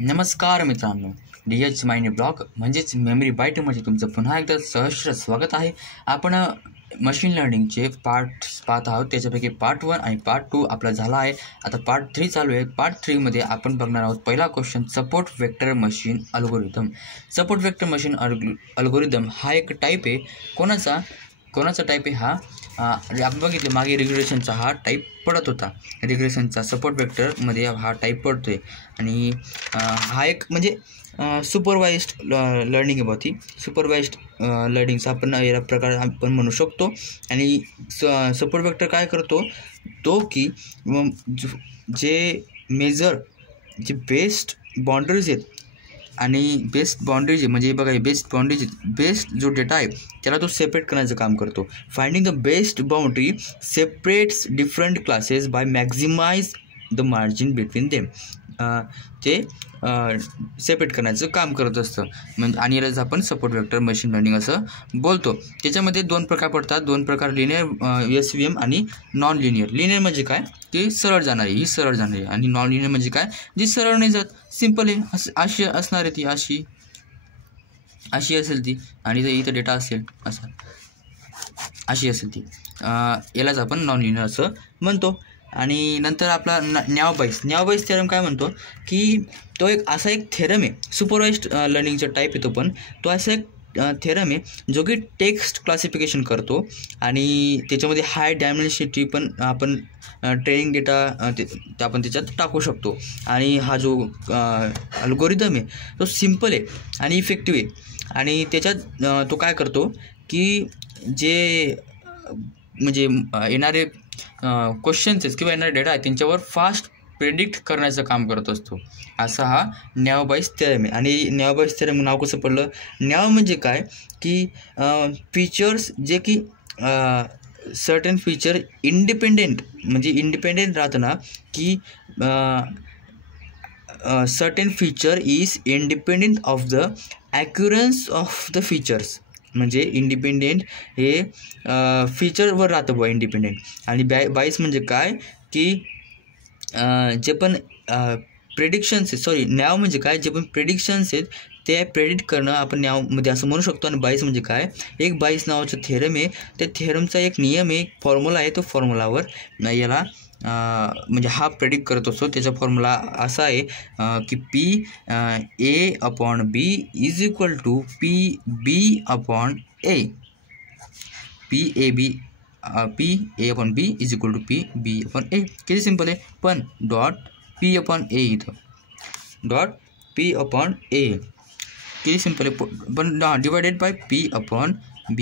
नमस्कार मित्रांनो, DH Mayani blog म्हणजेच मेमरी बाईटमध्ये तुमचं पुन्हा एकदा सहर्ष स्वागत आहे. आपण मशीन लर्निंगचे पार्ट्स पाहत आहोत. त्याच्यापैकी पार्ट 1 आणि पार्ट 2 आपला झाला आहे. आता पार्ट 3 चालू आहे. पार्ट 3मध्ये आपण बघणार आहोत पहिला question, support vector machine algorithm. Support vector machine algorithm हा एक टाईप आहे. कोणाचा टाईप आहे हा? आपण बघितलं मागे रिग्रेशनचा हा टाईप पडत होता. रिग्रेशनचा सपोर्ट वेक्टरमध्ये हा टाईप पडतोय आणि हा एक म्हणजे सुपरवाइज्ड लर्निंग आहे. ती सुपरवाइज्ड लर्निंगचा आपण या प्रकार आपण म्हणू शकतो. आणि सपोर्ट वेक्टर काय करतो तो की जे बेस्ट बाउंड्रीज आहेत आणि बेस्ट बाउंड्रीज म्हणजे बघा बेस्ट जो डेटा आहे त्याला तो सेपरेट करण्याचं काम करतो. Finding the best boundary separates different classes bye maximise the margin between them. ते सेपरेट करण्याचं काम करत असतं म्हणजे आणि यालाच आपण सपोर्ट वेक्टर मशीन लर्निंग असं बोलतो. त्याच्यामध्ये दोन प्रकार पडतात. दोन प्रकार, लिनियर SVM आणि नॉन लिनियर. लिनियर म्हणजे काय, ती सरळ जाणारी, ही सरळ जाणारी. आणि नॉन लिनियर म्हणजे काय, जी सरळ नाही जात, सिम्पल आहे, अशी असणार आहे ती, अशी असेल ती. आणि इथं डेटा असेल अशी असेल ती. यालाच आपण नॉन लिनियर असं म्हणतो. आणि नंतर आपला न्यावबाईस थेरम काय म्हणतो की तो असा एक थेरम आहे. सुपरवाइज्ड लर्निंगचा टाईप येतो, पण तो असा एक थेरम आहे जो की टेक्स्ट क्लासिफिकेशन करतो आणि त्याच्यामध्ये हाय डायमेन्सिटी पण आपण ट्रेनिंग डेटा आपण त्याच्यात टाकू शकतो. आणि हा जो अल्गोरिदम आहे तो सिम्पल आहे आणि इफेक्टिव्ह आहे. आणि त्याच्यात तो काय करतो की जे म्हणजे येणारे क्वेश्चन्स किंवा येणारे डेटा आहे त्यांच्यावर फास्ट प्रेडिक्ट करण्याचं काम करत असतो. असा हा न्यावबाईस थेरम आहे. आणि न्यावबाईस थेरम नाव कसं पडलं? न्याव म्हणजे काय की फीचर्स जे की सर्टन फीचर इंडिपेंडेंट राहतं ना, की certain feature is independent of the occurrence of the features. म्हणजे इंडिपेंडेंट हे फीचरवर राहतं बुवा, इंडिपेंडेंट. आणि बाईस म्हणजे काय की जे पण प्रेडिक्शन्स आहेत, न्याव म्हणजे काय, जे पण प्रेडिक्शन्स आहेत ते प्रेडिक्ट करणं आपण न्यावमध्ये असं म्हणू शकतो. आणि बाईस म्हणजे काय, एक बाईस नावाचं थेरम आहे. त्या थेरमचा एक नियम आहे, फॉर्म्युला आहे. तो फॉर्म्युलावर याला म्हणजे हा प्रेडिक्ट करत असतो. त्याचा फॉर्म्युला असा आहे की PA/B is equal to PB/A. PA/B is equal to PB/A. किती सिम्पल आहे. पण डॉट P/A इथं डॉट P/A किती सिम्पल आहे. पण डिवायडेड बाय P/B.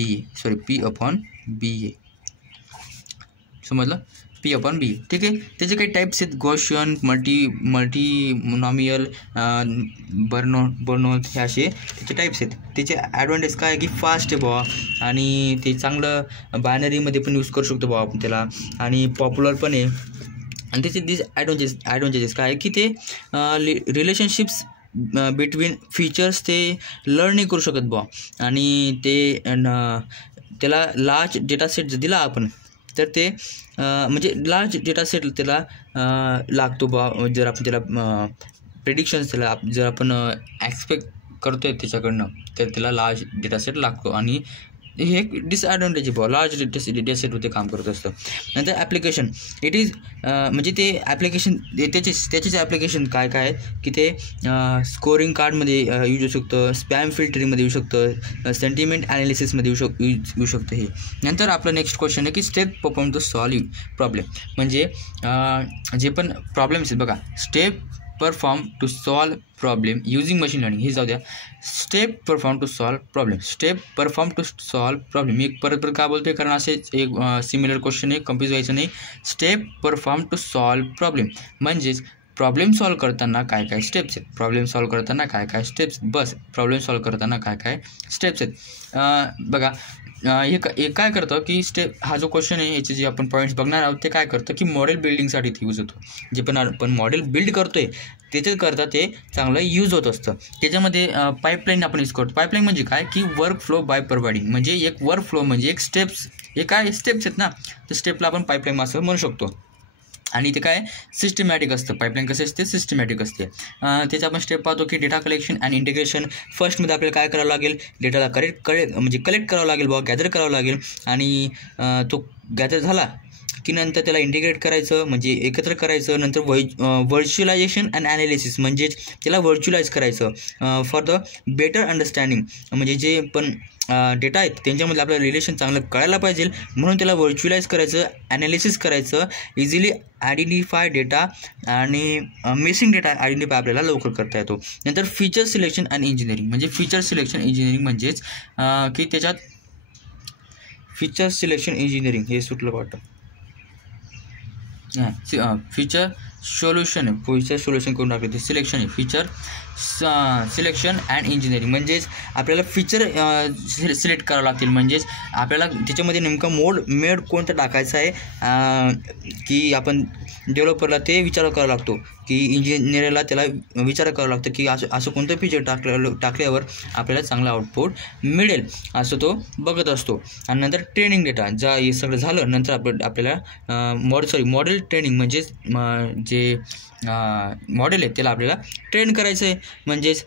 समजलं? P/B. ठीक आहे. त्याचे काही टाईप्स आहेत, गॉसियन, मल्टीनॉमियल, बर्नोट, हे असे त्याचे टाईप्स आहेत. त्याचे ॲडव्हान्टेज काय आहे की फास्ट आहे बुवा, आणि ते चांगलं बायनरीमध्ये पण यूज करू शकतो बुवा आपण त्याला, आणि पॉप्युलर पण आहे. आणि त्याचे ॲडव्हान्टेजेस काय आहे की ते रिलेशनशिप्स बिटवीन फीचर्स ते लर्न नाही करू शकत बुवा. आणि ते त्याला लार्ज डेटासेट जर दिला आपण तर ते म्हणजे लार्ज डेटासेट त्याला लागतो बा. जर आपण त्याला प्रेडिक्शन्स त्याला जर आपण ॲक्सपेक्ट करतो आहे त्याच्याकडनं तर त्याला लार्ज डेटासेट लागतो. आणि हे एक डिसॲडव्हान्टेज आहे बा, लार्ज डेटासेटवरती काम करत असतं. नंतर ॲप्लिकेशन, इट इज म्हणजे ते ॲप्लिकेशन त्याचेच ॲप्लिकेशन काय आहेत की ते स्कोरिंग कार्डमध्ये यूज होऊ शकतं, स्पॅम फिल्टरिंगमध्ये येऊ शकतं, सेंटिमेंट ॲनालिसिसमध्ये येऊ शकतं हे. नंतर आपलं नेक्स्ट क्वेश्चन आहे की step perform to solve problem. म्हणजे जे पण प्रॉब्लेम्स आहेत बघा, step perform to solve problem using machine learning. हे जाऊ द्या. Step perform to solve problem. मी परत का बोलतोय, कारण असे एक सिमिलर क्वेश्चन आहे, कन्फ्यूज व्हायचं नाही. Step perform to solve problem म्हणजेच प्रॉब्लेम सॉल्व करताना काय काय स्टेप्स आहेत, प्रॉब्लेम सॉल्व करताना काय काय स्टेप्स, बस प्रॉब्लेम सॉल्व करताना काय काय स्टेप्स आहेत. बघा हे काय करतं की हा जो क्वेश्चन आहे याचे जे आपण पॉईंट्स बघणार आहोत ते काय करतं की मॉडेल बिल्डिंगसाठी ते यूज होतो. जे पण आपण मॉडेल बिल्ड करतोय त्याच्याकरता ते चांगलं यूज होत असतं. त्याच्यामध्ये पाईपलाईन आपण यूज करतो. पाईपलाईन म्हणजे काय की वर्क फ्लो बाय प्रोव्हाइडिंग. म्हणजे एक वर्क फ्लो म्हणजे एक स्टेप्स, हे काय स्टेप्स आहेत ना, तर स्टेपला आपण पाईपलाईन असं म्हणू शकतो. आणि ते काय सिस्टमॅटिक असतं. पाईपलाईन कसं असते सिस्टमॅटिक असते. त्याचं आपण स्टेप पाहतो की डेटा कलेक्शन अँड इंटिग्रेशन. फर्स्टमध्ये आपल्याला काय करावं लागेल, डेटाला कलेक्ट करावं लागेल गॅदर करावं लागेल आणि तो गॅदर झाला की नंतर त्याला इंटिग्रेट करायचं म्हणजे एकत्र करायचं. नंतर व्हर्च्युअलायझेशन अँड ॲनालिसिस म्हणजेच त्याला व्हर्च्युअलाइज करायचं फॉर द बेटर अंडरस्टँडिंग. म्हणजे जे पण डेटा आहेत त्यांच्यामध्ये आपल्याला रिलेशन चांगलं कळायला पाहिजे म्हणून त्याला व्हर्च्युअलाइज करायचं, ॲनालिसिस करायचं, इझिली आयडेंटिफाय डेटा आणि मिसिंग डेटा आयडेंटिफाय आपल्याला लवकर करता येतो. नंतर फीचर सिलेक्शन अँड इंजिनिअरिंग. म्हणजे फीचर सिलेक्शन इंजिनिअरिंग म्हणजेच की त्याच्यात फीचर सिलेक्शन इंजिनिअरिंग हे सुटलं वाटतं. फीचर सोल्युशन करून टाकले ते सिलेक्शन आहे. फीचर सिलेक्शन अँड इंजिनिअरिंग म्हणजेच आपल्याला फीचर सिलेक्ट करावं लागतील. म्हणजेच आपल्याला त्याच्यामध्ये नेमका मेड कोणता टाकायचा आहे की आपण डेव्हलपरला ते विचार करावा लागतो की इंजिनिअरला त्याला विचार करावा लागतं की असं कोणतं फीचर टाकल्यावर आपल्याला चांगला आउटपुट मिळेल असं तो बघत असतो. आणि नंतर ट्रेनिंग डेटा हे सगळं झालं नंतर आपल्याला मॉडेल ट्रेनिंग म्हणजेच जे मॉडेल आहे त्याला आपल्याला ट्रेन करायचं आहे. म्हणजेच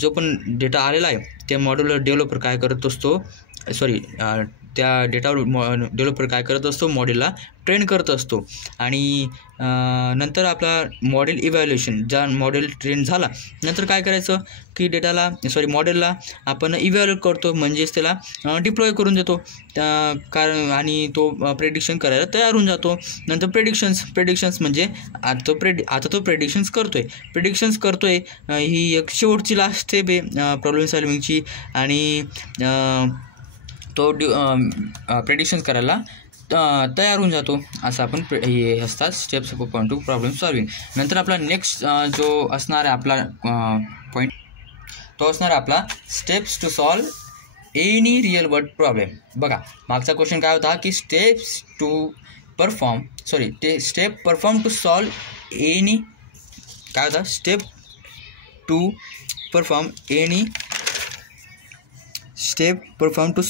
जो पण डेटा आलेला आहे त्या मॉडेलवर डेव्हलपर काय करत असतो त्या डेटावर डेव्हलपर काय करत असतो मॉडेलला ट्रेन करत असतो. आणि नंतर आपला मॉडेल इव्हॅल्युएशन ज्या मॉडेल ट्रेन झाला नंतर काय करायचं की मॉडेलला आपण इव्हॅल्युएट करतो म्हणजेच त्याला डिप्लॉय करून देतो आणि तो प्रेडिक्शन करायला तयार होऊन जातो. नंतर प्रेडिक्शन्स म्हणजे आता तो प्रेडिक्शन्स करतोय ही एक शेवटची लास्ट स्टेप आहे प्रॉब्लेम सॉल्विंगची. आणि तो प्रेडिक्शन्स करायला तयार होऊन जातो. असं आपण हे असतात steps point two problem solving. नंतर आपला नेक्स्ट जो असणार आहे आपला पॉईंट तो असणार आहे आपला steps to solve any real world problem. बघा मागचा क्वेश्चन काय होता की step perform to solve any काय होता step perform to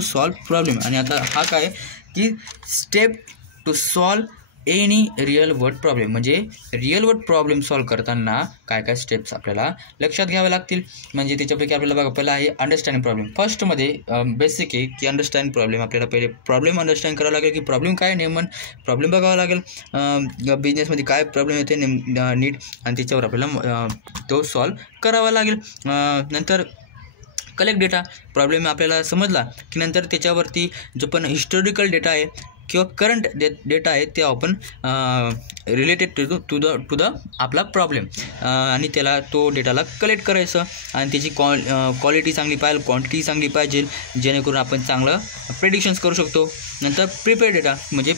solve problem. आणि आता हा काय की step to solve any real world problem. म्हणजे रिअल वर्ल्ड प्रॉब्लेम सॉल्व करताना काय काय स्टेप्स आपल्याला लक्षात घ्यावे लागतील. म्हणजे त्याच्यापैकी आपल्याला बघा पहिला आहे अंडरस्टँडिंग प्रॉब्लेम. फर्स्टमध्ये बेसिक आहे की अंडरस्टँड प्रॉब्लेम. आपल्याला पहिले प्रॉब्लेम अंडरस्टँड करावं लागेल की प्रॉब्लेम काय नेमन प्रॉब्लेम बघावा लागेल बिझनेसमध्ये काय प्रॉब्लेम येते नीट आणि त्याच्यावर आपल्याला तो सॉल्व करावा लागेल. नंतर कलेक्ट डेटा प्रॉब्लेम आपल्याला समजला की नंतर त्याच्यावरती जो पण हिस्टॉरिकल डेटा आहे किंवा करंट डेटा आहे ते आपण रिलेटेड टू द आपला प्रॉब्लेम आणि त्याला तो डेटाला कलेक्ट करायचं आणि त्याची क्वालिटी चांगली पाहिजे क्वांटिटी चांगली पाहिजे जेणेकरून आपण चांगलं प्रेडिक्शन्स करू शकतो. नंतर प्रिपेअर डेटा म्हणजे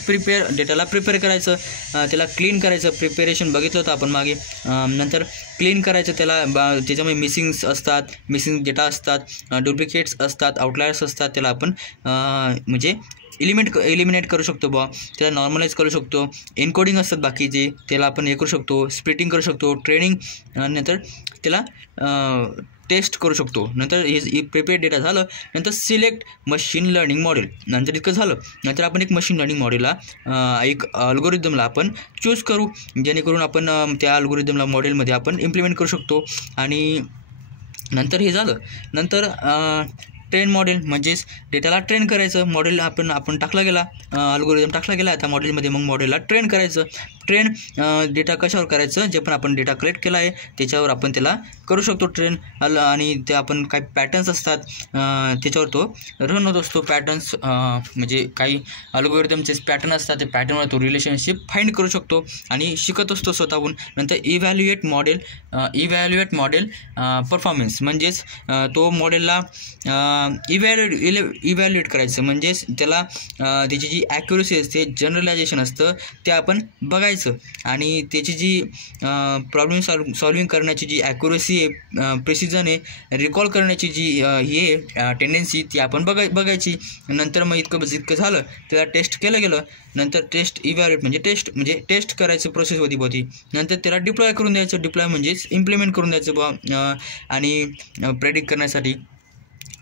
डेटाला प्रिपेअर करायचं त्याला क्लीन करायचं. प्रिपेरेशन बघितलं होतं आपण मागे. नंतर क्लीन करायचं त्याला त्याच्यामध्ये मिसिंग डेटा असतात डुप्लिकेट्स असतात आउटलायर्स असतात त्याला आपण म्हणजे एलिमिनेट करू शकतो त्याला नॉर्मलाइज करू शकतो. एन्कोडिंग असतात बाकीचे त्याला आपण हे करू शकतो स्प्लिटिंग करू शकतो ट्रेनिंग नंतर त्याला टेस्ट करू शकतो. नंतर हे प्रिपेअर डेटा झालं नंतर सिलेक्ट मशीन लर्निंग मॉडेल. नंतर इतकं झालं नंतर आपण एक मशीन लर्निंग मॉडेलला एक अल्गोरिदमला आपण चूज करू जेणेकरून आपण त्या अल्गोरिदमला मॉडेलमध्ये आपण इम्प्लिमेंट करू शकतो. आणि नंतर हे झालं नंतर ट्रेन मॉडेल म्हणजेच डेटाला ट्रेन करायचं. मॉडेल आपण टाकला गेला अल्गोरिदम टाकला गेला त्या मॉडेलमध्ये मग मॉडेलला ट्रेन करायचं. ट्रेन डेटा कशावर करायचं जे पण आपण डेटा कलेक्ट केला आहे त्याच्यावर आपण त्याला करू शकतो ट्रेन. आणि ते आपण काही पॅटर्न्स असतात त्याच्यावर तो रन होत असतो. पॅटर्न्स म्हणजे काही अल्गोरिदमचे पॅटर्न असतात ते पॅटर्नवर तो रिलेशनशिप फाइंड करू शकतो आणि शिकत असतो स्वतःहून. नंतर इव्हॅल्युएट मॉडेल परफॉर्मन्स म्हणजेच तो मॉडेलला इव्हॅल्युएट करायचं म्हणजेच त्याला त्याची जी ॲक्युरसी असते जनरलायझेशन असतं ते आपण बघायचं आणि त्याची जी प्रॉब्लेम सॉल्विंग करण्याची जी ॲक्युरसी आहे प्रिसिजन आहे रिकॉल करण्याची जी ही टेंडन्सी ती आपण बघायची. नंतर मग इतकं झालं त्याला टेस्ट केलं गेलं नंतर टेस्ट इव्हॅल्युएट म्हणजे टेस्ट करायचं प्रोसेस होती नंतर त्याला डिप्लॉय करून द्यायचं. डिप्लॉय म्हणजेच इम्प्लिमेंट करून द्यायचं आणि प्रेडिक्ट करण्यासाठी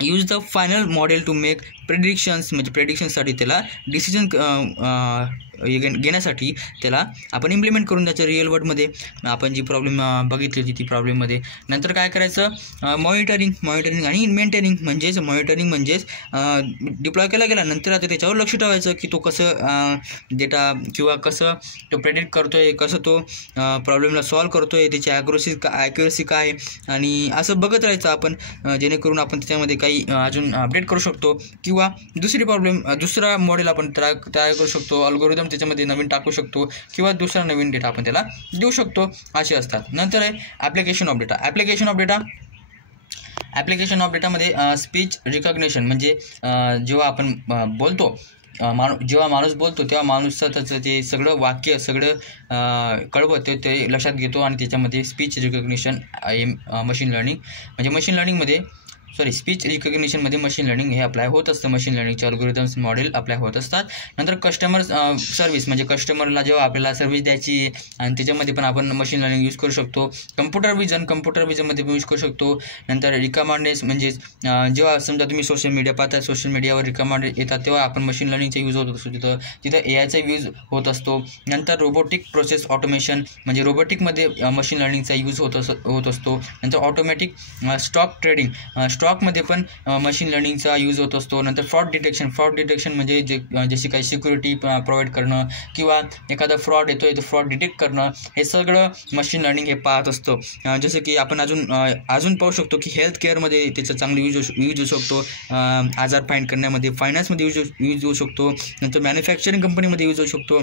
use the final model to make predictions म्हणजे प्रेडिक्शनसाठी त्याला डिसिजन घेण्यासाठी त्याला आपण इम्प्लिमेंट करून द्यायचं रिअल वर्ल्डमध्ये. आपण जी प्रॉब्लेम बघितली होती ती प्रॉब्लेममध्ये. नंतर काय करायचं, मॉनिटरिंग आणि मेंटेनिंग. मॉनिटरिंग म्हणजेच डिप्लॉय केला गेला नंतर आता त्याच्यावर लक्ष ठेवायचं की तो कसं डेटा किंवा कसं तो प्रेडिक्ट करतो आहे, कसं तो प्रॉब्लेमला सॉल्व करतो आहे, त्याची ॲक्युरसी काय आहे, आणि असं बघत राहायचं आपण, जेणेकरून आपण त्याच्यामध्ये काही अजून अपडेट करू शकतो किंवा दुसरा मॉडेल आपण तयार करू शकतो, अल्गोरिदम त्याच्यामध्ये नवीन टाकू शकतो किंवा दुसरा नवीन डेटा आपण त्याला देऊ शकतो, असे असतात. नंतर आहे application of data. Application of डेटामध्ये स्पीच रिकग्निशन म्हणजे जेव्हा आपण बोलतो, जेव्हा माणूस बोलतो तेव्हा माणूसाचं ते सगळं वाक्य सगळं कळवतं ते लक्षात घेतो आणि त्याच्यामध्ये स्पीच रिकग्निशन मशीन लर्निंगमध्ये स्पीच रिकग्निशनमध्ये मशीन लर्निंग हे अप्लाय होत असतं. मशीन लर्निंगचे अल्गोरिदम्स मॉडेल अप्लाय होत असतात. नंतर कस्टमर सर्व्हिस म्हणजे कस्टमरला जेव्हा आपल्याला सर्व्हिस द्यायची आणि त्याच्यामध्ये पण आपण मशीन लर्निंग यूज करू शकतो. कम्प्युटर विजनमध्ये पण यूज करू शकतो. नंतर रिकमेंडेशन म्हणजे जेव्हा समजा तुम्ही सोशल मीडिया पाहता, सोशल मीडियावर रिकमेंड येतात तेव्हा आपण मशीन लर्निंगचा यूज होत असतो. तिथं AIचा यूज होत असतो. नंतर रोबोटिक प्रोसेस ऑटोमेशन म्हणजे रोबोटिकमध्ये मशीन लर्निंगचा यूज होत असतो. नंतर ऑटोमॅटिक स्टॉक ट्रेडिंग, स्टॉकमध्ये पण मशीन लर्निंगचा यूज होत असतो. नंतर फ्रॉड डिटेक्शन म्हणजे जशी काही सिक्युरिटी प्रोव्हाइड करणं किंवा एखादा फ्रॉड येतो आहे तो फ्रॉड डिटेक्ट करणं, हे सगळं मशीन लर्निंग हे पाहत असतं. जसं की आपण अजून पाहू शकतो की हेल्थ केअरमध्ये त्याचं चांगलं यूज होऊ शकतो. आजार फाइंड करण्यामध्ये, फायनान्समध्ये यूज होऊ शकतो. नंतर मॅन्युफॅक्चरिंग कंपनीमध्ये यूज होऊ शकतो.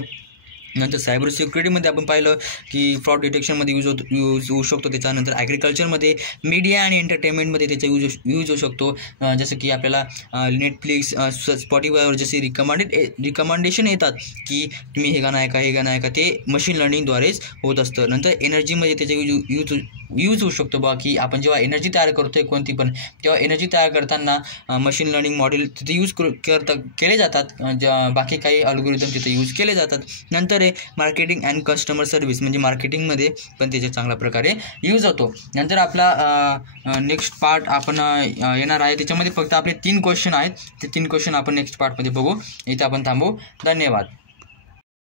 नंतर सायबर सिक्युरिटीमध्ये आपण पाहिलं की फ्रॉड डिटेक्शनमध्ये यूज होऊ शकतो त्याचा. नंतर ॲग्रिकल्चरमध्ये, मीडिया आणि एंटरटेनमेंटमध्ये त्याचा यूज होऊ शकतो. जसं की आपल्याला नेटफ्लिक्स, स्पॉटिफायवर जसे रिकमेंडेशन येतात की तुम्ही हे गाणं ऐका, ते मशीन लर्निंगद्वारेच होत असतं. नंतर एनर्जीमध्ये त्याचा यूज होऊ शकतो बा की आपण जेव्हा एनर्जी तयार करतो आहे कोणती पण, तेव्हा एनर्जी तयार करताना मशीन लर्निंग मॉडेल तिथे यूज केले जातात. बाकी काही अल्गोरिदम तिथे यूज केले जातात. नंतर मार्केटिंग अँड कस्टमर सर्व्हिस म्हणजे मार्केटिंगमध्ये पण त्याचे चांगल्या प्रकारे यूज होतो. नंतर आपला नेक्स्ट पार्ट आपण येणार आहे. त्याच्यामध्ये फक्त आपले 3 क्वेश्चन आहेत. ते 3 क्वेश्चन आपण नेक्स्ट पार्टमध्ये बघू. इथे आपण थांबू. धन्यवाद.